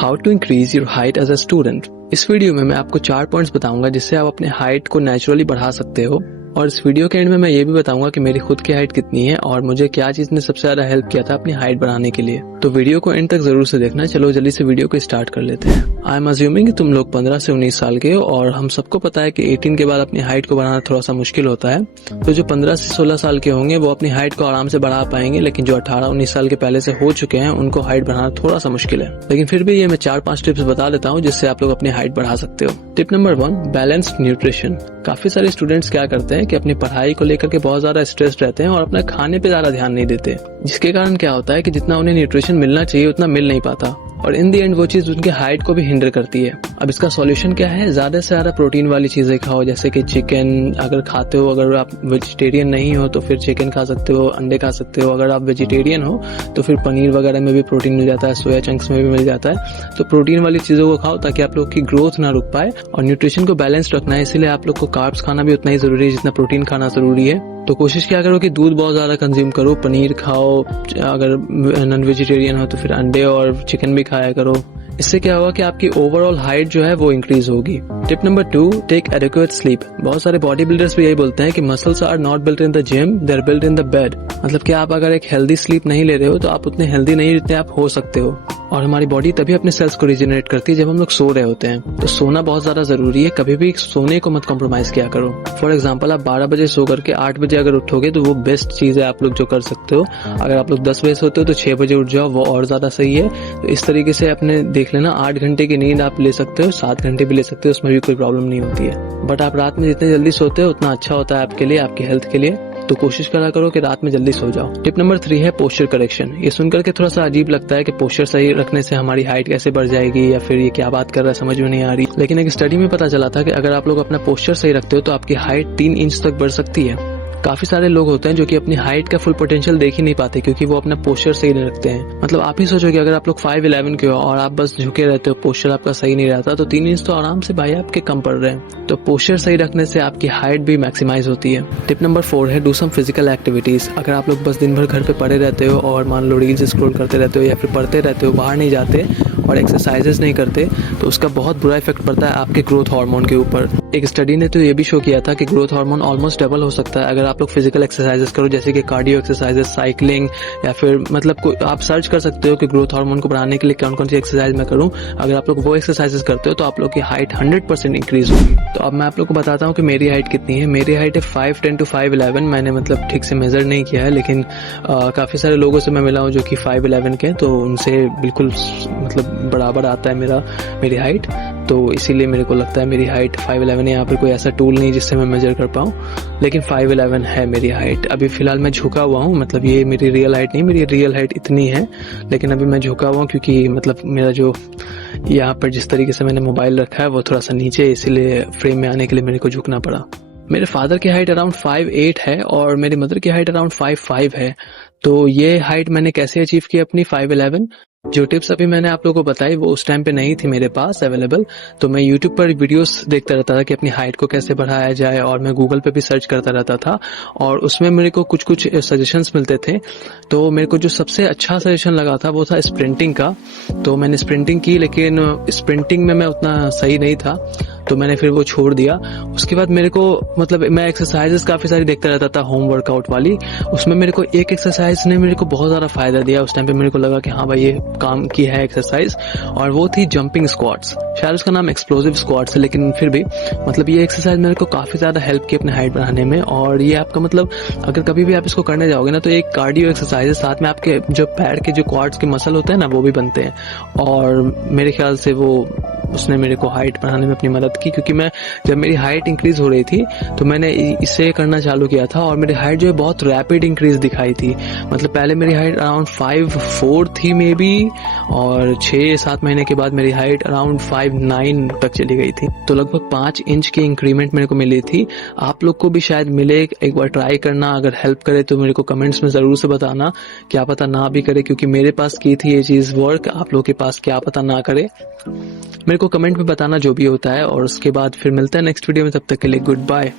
How to increase your height as a student. इस video में मैं आपको 4 पॉइंट्स बताऊंगा जिससे आप अपने हाइट को नेचुरली बढ़ा सकते हो। और इस वीडियो के एंड में मैं ये भी बताऊंगा कि मेरी खुद की हाइट कितनी है और मुझे क्या चीज ने सबसे ज्यादा हेल्प किया था अपनी हाइट बढ़ाने के लिए। तो वीडियो को एंड तक जरूर से देखना। चलो जल्दी से वीडियो को स्टार्ट कर लेते हैं। आई एम अज्यूमिंग कि तुम लोग 15 से 19 साल के हो और हम सबको पता है कि 18 के बाद अपनी हाइट को बढ़ाना थोड़ा सा मुश्किल होता है। तो जो 15 से 16 साल के होंगे वो अपनी हाइट को आराम से बढ़ा पाएंगे, लेकिन जो 18-19 साल के पहले से हो चुके हैं उनको हाइट बढ़ाना थोड़ा सा मुश्किल है। लेकिन फिर भी ये मैं 4-5 टिप्स बता देता हूँ जिससे आप लोग अपनी हाइट बढ़ा सकते हो। Tip number 1, balanced nutrition. काफी सारे स्टूडेंट्स क्या करते हैं कि अपनी पढ़ाई को लेकर के बहुत ज्यादा स्ट्रेस्ड रहते हैं और अपने खाने पे ज्यादा ध्यान नहीं देते, जिसके कारण क्या होता है कि जितना उन्हें न्यूट्रिशन मिलना चाहिए उतना मिल नहीं पाता और इन दी एंड वो चीज उनके हाइट को भी हिंडर करती है। अब इसका सॉल्यूशन क्या है? ज्यादा से ज्यादा प्रोटीन वाली चीजें खाओ, जैसे कि चिकन अगर खाते हो, अगर आप वेजिटेरियन नहीं हो तो फिर चिकन खा सकते हो, अंडे खा सकते हो। अगर आप वेजिटेरियन हो तो फिर पनीर वगैरह में भी प्रोटीन मिल जाता है, सोया चंक्स में भी मिल जाता है। तो प्रोटीन वाली चीजों को खाओ ताकि आप लोग की ग्रोथ ना रुक पाए। और न्यूट्रिशन को बैलेंस रखना है, इसीलिए आप लोग को कार्ब्स खाना भी उतना ही जरूरी है जितना प्रोटीन खाना जरूरी है। तो कोशिश क्या करो कि दूध बहुत ज्यादा कंज्यूम करो, पनीर खाओ, अगर नॉन वेजिटेरियन हो तो फिर अंडे और चिकन भी खाया करो। इससे क्या होगा कि आपकी ओवरऑल हाइट जो है वो इंक्रीज होगी। Tip number 2, take adequate sleep. बहुत सारे बॉडी बिल्डर्स भी यही बोलते हैं कि muscles are not built in the gym, they are built in the bed. मतलब कि आप अगर एक हेल्दी स्लीप नहीं ले रहे हो तो आप उतने हेल्दी नहीं जितने आप हो सकते हो। और हमारी बॉडी तभी अपने सेल्स को रिजेनरेट करती है जब हम लोग सो रहे होते हैं। तो सोना बहुत ज्यादा जरूरी है, कभी भी सोने को मत कॉम्प्रोमाइज किया करो। फॉर एग्जाम्पल, आप 12 बजे सो करके 8 बजे अगर उठोगे तो वो बेस्ट चीज है आप लोग जो कर सकते हो। अगर आप लोग 10 बजे सोते हो तो 6 बजे उठ जाओ, वो और ज्यादा सही है। तो इस तरीके से अपने देख लेना, 8 घंटे की नींद आप ले सकते हो, 7 घंटे भी ले सकते हो, उसमें भी कोई प्रॉब्लम नहीं होती है। बट आप रात में जितने जल्दी सोते हो उतना अच्छा होता है आपके लिए, आपकी हेल्थ के लिए। तो कोशिश करा करो कि रात में जल्दी सो जाओ। टिप नंबर 3 है पोस्चर करेक्शन। ये सुनकर के थोड़ा सा अजीब लगता है कि पोस्चर सही रखने से हमारी हाइट कैसे बढ़ जाएगी या फिर ये क्या बात कर रहा है, समझ में नहीं आ रही। लेकिन एक स्टडी में पता चला था कि अगर आप लोग अपना पोस्चर सही रखते हो तो आपकी हाइट 3 इंच तक बढ़ सकती है। काफी सारे लोग होते हैं जो कि अपनी हाइट का फुल पोटेंशियल देख ही नहीं पाते क्योंकि वो अपना पोस्चर सही नहीं रखते हैं। मतलब आप ही सोचो कि अगर आप लोग 5'11" के हो और आप बस झुके रहते हो, पोस्चर आपका सही नहीं रहता, तो 3 इंच तो आराम से भाई आपके कम पड़ रहे हैं। तो पोस्चर सही रखने से आपकी हाइट भी मैक्सिमाइज होती है। टिप नंबर 4 है डू सम फिजिकल एक्टिविटीज। अगर आप लोग बस दिन भर घर पे पड़े रहते हो और मान लो रील्स स्क्रॉल करते रहते हो या फिर पढ़ते रहते हो, बाहर नहीं जाते और एक्सरसाइजेस नहीं करते, तो उसका बहुत बुरा इफेक्ट पड़ता है आपके ग्रोथ हार्मोन के ऊपर। एक स्टडी ने तो ये भी शो किया था कि ग्रोथ हार्मोन ऑलमोस्ट डबल हो सकता है अगर आप लोग फिजिकल एक्सरसाइजेस करो, जैसे कि कार्डियो एक्सरसाइजेस, साइकिलिंग, या फिर मतलब आप सर्च कर सकते हो कि ग्रोथ हार्मोन को बढ़ाने के लिए कौन कौन सी एक्सरसाइज मैं करूं। अगर आप लोग वो एक्सरसाइजेस करते हो तो आप लोग की हाइट 100% इंक्रीज होगी। तो अब मैं आप लोग को बताता हूँ कि मेरी हाइट कितनी है। मेरी हाइट है 5'10" to 5'11". मैंने मतलब ठीक से मेजर नहीं किया है, लेकिन काफी सारे लोगों से मैं मिला हूँ जो कि 5'11" के, तो उनसे बिल्कुल मतलब बराबर आता है मेरी हाइट। तो इसीलिए मेरे को लगता है मेरी हाइट 5'11" है। यहाँ पर कोई ऐसा टूल नहीं जिससे मैं मेजर कर पाऊँ, लेकिन 5'11" है मेरी हाइट। अभी फिलहाल मैं झुका हुआ हूँ, मतलब ये मेरी रियल हाइट नहीं, मेरी रियल हाइट इतनी है, लेकिन अभी मैं झुका हुआ हूँ क्योंकि मतलब मेरा जो यहाँ पर जिस तरीके से मैंने मोबाइल रखा है वो थोड़ा सा नीचे है, इसीलिए फ्रेम में आने के लिए मेरे को झुकना पड़ा। मेरे फादर की हाइट अराउंड 5'8" है और मेरी मदर की हाइट अराउंड 5'5" है। तो ये हाइट मैंने कैसे अचीव की अपनी 5'11"? जो टिप्स अभी मैंने आप लोगों को बताई वो उस टाइम पे नहीं थी मेरे पास अवेलेबल, तो मैं यूट्यूब पर वीडियोस देखता रहता था कि अपनी हाइट को कैसे बढ़ाया जाए, और मैं गूगल पे भी सर्च करता रहता था और उसमें मेरे को कुछ कुछ सजेशंस मिलते थे। तो मेरे को जो सबसे अच्छा सजेशन लगा था वो था स्प्रिंटिंग का। तो मैंने स्प्रिंटिंग की, लेकिन स्प्रिंटिंग में मैं उतना सही नहीं था तो मैंने फिर वो छोड़ दिया। उसके बाद मेरे को मतलब मैं एक्सरसाइजेस काफी सारी देखता रहता था होम वर्कआउट वाली। उसमें मेरे को एक एक्सरसाइज ने मेरे को बहुत ज्यादा फायदा दिया। उस टाइम पे मेरे को लगा कि हाँ भाई ये काम की है एक्सरसाइज, और वो थी जंपिंग स्क्वाट्स। शायद उसका नाम एक्सप्लोसिव स्क्वाट्स है, लेकिन फिर भी मतलब ये एक्सरसाइज मेरे को काफी ज्यादा हेल्प की अपने हाइट बढ़ाने में। और ये आपका मतलब अगर कभी भी आप इसको करने जाओगे ना तो एक कार्डियो एक्सरसाइज है, साथ में आपके जो पैर के जो क्वाड्स के मसल होते हैं ना वो भी बनते हैं। और मेरे ख्याल से उसने मेरे को हाइट बढ़ाने में अपनी मदद की, क्योंकि मैं जब मेरी हाइट इंक्रीज हो रही थी तो मैंने इसे करना चालू किया था और मेरी हाइट जो है बहुत रैपिड इंक्रीज दिखाई थी। मतलब पहले मेरी हाइट अराउंड 5'4" थी मे बी, और 6-7 महीने के बाद मेरी हाइट अराउंड 5'9" तक चली गई थी। तो लगभग 5 इंच की इंक्रीमेंट मेरे को मिली थी। आप लोग को भी शायद मिले, एक बार ट्राई करना। अगर हेल्प करे तो मेरे को कमेंट्स में जरूर से बताना, क्या पता ना भी करे, क्योंकि मेरे पास की थी ये चीज वर्क, आप लोग के पास क्या पता ना करे। मेरे को कमेंट में बताना जो भी होता है, और उसके बाद फिर मिलते हैं नेक्स्ट वीडियो में। तब तक के लिए गुड बाय।